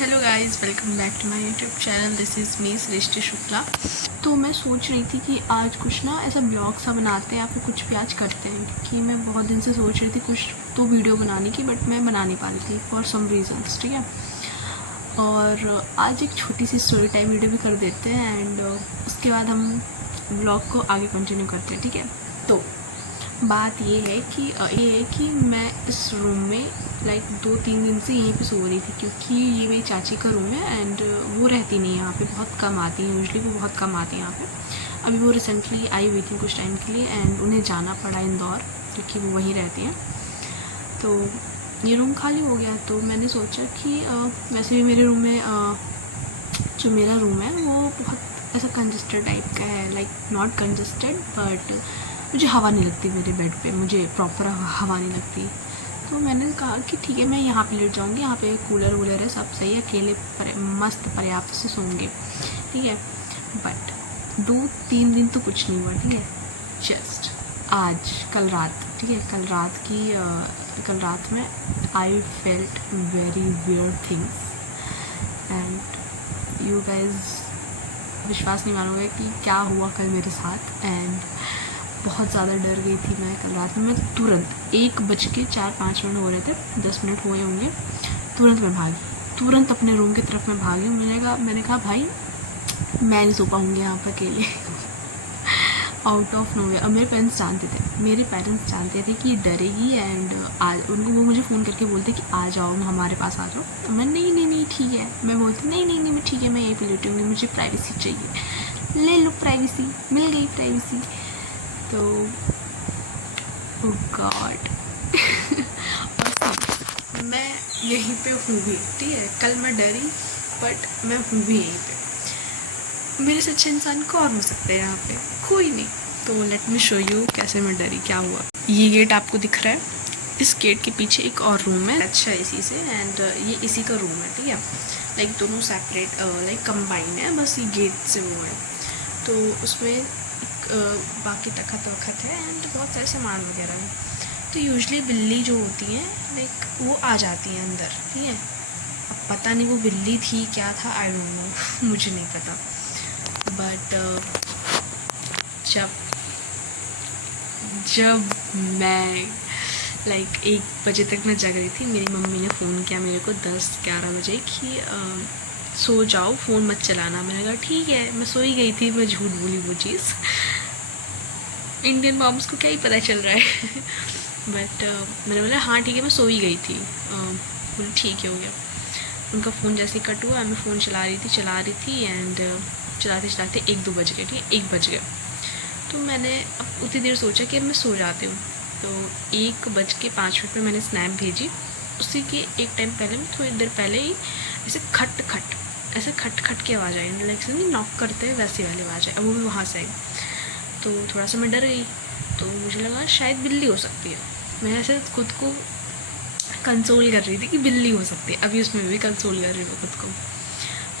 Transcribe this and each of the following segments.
Hello guys, welcome back to my YouTube channel. This is me Srishti Shukla. तो मैं सोच रही थी कि आज कुछ ना ऐसा ब्लॉग सा बनाते हैं या फिर कुछ भी आज करते हैं, क्योंकि मैं बहुत दिन से सोच रही थी कुछ तो वीडियो बनाने की, बट मैं बना नहीं पा रही थी फॉर सम रीजंस। ठीक है, और आज एक छोटी सी स्टोरी टाइम वीडियो भी कर देते हैं एंड उसके बाद हम ब्लॉग को आगे कंटिन्यू करते हैं। ठीक है, तो बात ये है कि मैं इस रूम में लाइक 2-3 दिन से यहीं पे सो रही थी, क्योंकि ये मेरी चाची का रूम है एंड वो रहती नहीं है यहाँ पे, बहुत कम आती है। यूजुअली वो बहुत कम आती है यहाँ पे। अभी वो रिसेंटली आई हुई थी कुछ टाइम के लिए एंड उन्हें जाना पड़ा इंदौर, क्योंकि वो वहीं रहती हैं। तो ये रूम खाली हो गया, तो मैंने सोचा कि वैसे भी मेरे रूम में जो मेरा रूम है वो बहुत ऐसा कंजस्टेड टाइप का है, लाइक नॉट कंजस्टेड बट मुझे हवा नहीं लगती मेरे बेड पे, मुझे प्रॉपर हवा नहीं लगती। तो मैंने कहा कि ठीक है, मैं यहाँ पे लेट जाऊँगी, यहाँ पे कूलर वूलर है, सब सही है, अकेले मस्त पर्याप्त से सोऊंगी। ठीक है, बट 2-3 दिन तो कुछ नहीं हुआ। ठीक है, जस्ट आज कल रात, ठीक है, कल रात में I felt very weird things and you guys विश्वास नहीं मानोगे कि क्या हुआ कल मेरे साथ। एंड बहुत ज़्यादा डर गई थी मैं कल रात में। मैं तुरंत 1:04-5 हो रहे थे, 10 मिनट हुए होंगे, तुरंत मैं भागी, तुरंत अपने रूम की तरफ मैं भागी। मैंने कहा भाई मैं नहीं सो पाऊँगी यहाँ पर अकेले आउट ऑफ नोवेयर। अब मेरे पेरेंट्स जानते थे कि ये डरेगी एंड उनको वो मुझे फ़ोन करके बोलते कि आ जाओ, हमारे पास आ जाओ। तो मैं नहीं ठीक है, मैं बोलती नहीं मैं ठीक है, मैं यहीं पे लेटूँगी, मुझे प्राइवेसी चाहिए। ले लो प्राइवेसी, मिल गई प्राइवेसी। तो ओह गॉड और मैं यहीं पे हूँ भी। ठीक है, कल मैं डरी बट मैं हूँ भी यहीं पे। मेरे से अच्छा इंसान कौन हो सकता है यहाँ पे? कोई नहीं। तो लेट मी शो यू कैसे मैं डरी, क्या हुआ। ये गेट आपको दिख रहा है, इस गेट के पीछे एक और रूम है, अच्छा इसी से, एंड ये इसी का रूम है। ठीक है, लाइक दोनों सेपरेट लाइक कंबाइन है, बस ये गेट से वो है। तो उसमें बाकी तखत वखत है एंड बहुत सारे सामान वगैरह है। तो यूजुअली बिल्ली जो होती है लाइक वो आ जाती है अंदर। ठीक है, अब पता नहीं वो बिल्ली थी क्या था, आई डोंट नो मुझे नहीं पता। बट जब मैं लाइक 1 बजे तक मैं जग रही थी, मेरी मम्मी ने फ़ोन किया मेरे को 10-11 बजे कि सो जाओ, फ़ोन मत चलाना। मैंने कहा ठीक है, मैं सो ही गई थी, मैं झूठ बोली वो चीज़। इंडियन मॉम्स को क्या ही पता चल रहा है बट मैंने बोला हाँ ठीक है, मैं सो ही गई थी। बोली ठीक है, हो गया। उनका फ़ोन जैसे ही कट हुआ, मैं फ़ोन चला रही थी एंड चलाते 1-2 बज गए। ठीक है, 1 बज गया। तो मैंने अब उतनी देर सोचा कि अब मैं सो जाती हूँ। तो 1:05 पे मैंने स्नैप भेजी। उसी के एक टाइम पहले, थोड़ी देर पहले ही ऐसे खट की आवाज़ आई, लाइक से नॉक करते हैं वैसी वाली आवाज़ है, अब वो भी वहाँ से आई। तो थोड़ा सा मैं डर गई, तो मुझे लगा शायद बिल्ली हो सकती है। मैं ऐसे खुद को कंसोल कर रही थी कि बिल्ली हो सकती है, अभी उसमें भी कंसोल कर रही हूँ खुद को।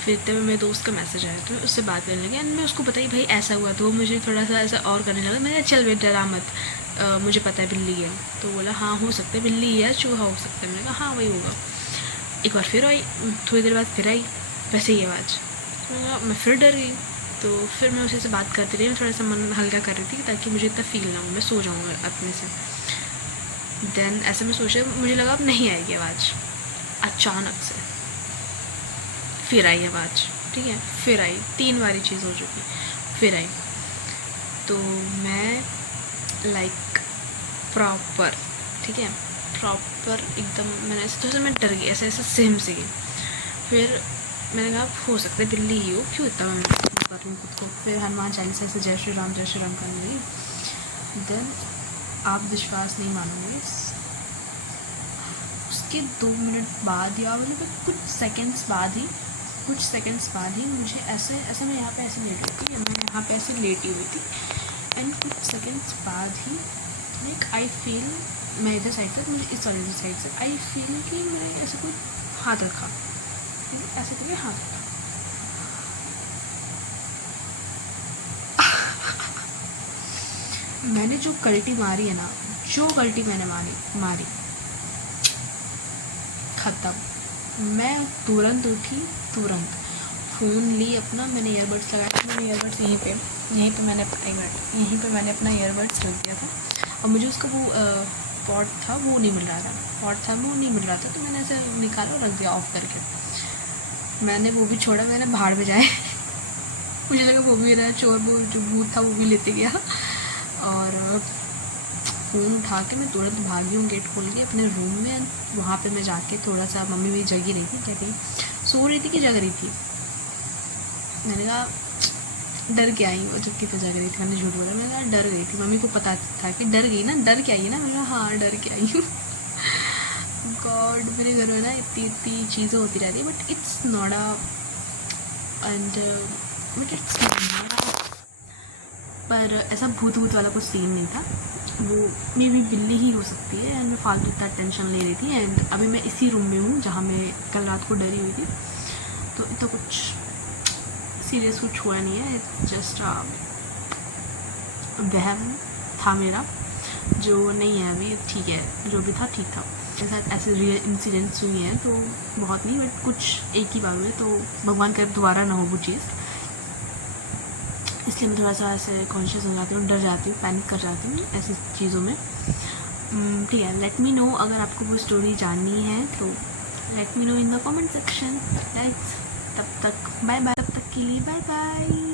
फिर तब मेरे दोस्त का मैसेज आया, तो मैं उससे बात करने लगी एंड मैं उसको बताई भाई ऐसा हुआ। तो वो मुझे थोड़ा सा ऐसा और करने लगा। मैंने चल वे डरा मत, मुझे पता है बिल्ली है। तो बोला हाँ हो सकता है बिल्ली या चूहा हो सकता है। मैंने कहा हाँ वही होगा। एक बार फिर आई, थोड़ी देर बाद फिर आई वैसे ही आवाज़। तो मैं फिर डर गई। तो फिर मैं उसी से बात करती रही, मैं थोड़ा सा मन हल्का कर रही थी ताकि मुझे इतना फील ना हो, मैं सो जाऊँगा अपने से। देन ऐसे में सोचा, मुझे लगा अब नहीं आएगी आवाज़। अचानक से फिर आई आवाज़। ठीक है, फिर आई, 3 बारी चीज़ हो चुकी, फिर आई। तो मैं लाइक प्रॉपर, ठीक है, प्रॉपर एकदम मैंने ऐसे थोड़ा सा मैं डर गई, ऐसे सेम से गई। फिर मैंने कहा हो सकता है बिल्ली ही हो, क्यों इतना मैं कर रही हूँ खुद को। फिर हनुमान चालीसा से जय श्री राम करने लगी। देन आप विश्वास नहीं मानोगे, उसके 2 मिनट बाद या मतलब कुछ सेकंड्स बाद ही मुझे ऐसे मैं यहाँ पे ऐसे लेटी हुई थी, मैं यहाँ पे ऐसे लेटी हुई थी एंड कुछ सेकंड्स बाद ही लाइक आई फील, मैं इधर साइड से, मुझे इस वाली साइड से आई फील कि मैंने ऐसे कोई हाथ रखा, ऐसे करके हाथ रखा। मैंने जो गलती मारी है ना, जो गलती मैंने मारी खत्म, मैं तुरंत उठी, तुरंत फ़ोन ली अपना, मैंने ईयरबड्स लगाया, मैंने ईयरबड्स यहीं पे मैंने एक मिनट यहीं पे मैंने अपना ईयरबड्स रख दिया था और मुझे उसका वो पॉट था वो नहीं मिल रहा था, तो मैंने ऐसे निकाला और रख दिया ऑफ करके। मैंने वो भी छोड़ा, मैंने भाड़ में जाए मुझे लगा वो भी मेरा चोर, वो जो भूत था वो भी लेते गया। और फ़ोन उठा के मैं तुरंत भागी हूँ गेट खोल के अपने रूम में। वहाँ पे मैं जाके थोड़ा सा, मम्मी मेरी जगी रही थी, क्या थी, सो रही थी कि जग रही थी, मैंने कहा डर के आई, और जबकि तो जग रही थी, मैंने झूठ बोला, मैंने कहा डर गई थी, मम्मी को पता था कि डर गई ना, डर के आई है ना, मैंने कहा हाँ डर के आई हूँ। गॉड, मेरे घर में ना इतनी चीज़ें होती रहती है, बट इट्स नॉट पर ऐसा भूत वाला कुछ सीन नहीं था। वो मे भी बिल्ली ही हो सकती है, एंड मैं फालतू इतना टेंशन ले रही थी। एंड अभी मैं इसी रूम में हूँ जहाँ मैं कल रात को डरी हुई थी, तो इतना कुछ सीरियस कुछ हुआ नहीं है, इट्स जस्ट वहम था मेरा, जो नहीं है अभी, ठीक है, जो भी था ठीक था। मेरे साथ ऐसे रियल इंसिडेंट्स हुई हैं तो बहुत नहीं, बट कुछ एक ही बार हुए, तो भगवान करे दोबारा ना हो वो चीज़, इसलिए मैं थोड़ा सा ऐसे कॉन्शियस हो जाती हूँ, डर जाती हूँ, पैनिक कर जाती हूँ ऐसी चीज़ों में। ठीक है, लेट मी नो अगर आपको वो स्टोरी जाननी है तो let me know in the comment section. तब तक बाय बाय, तब तक के लिए बाय बाय।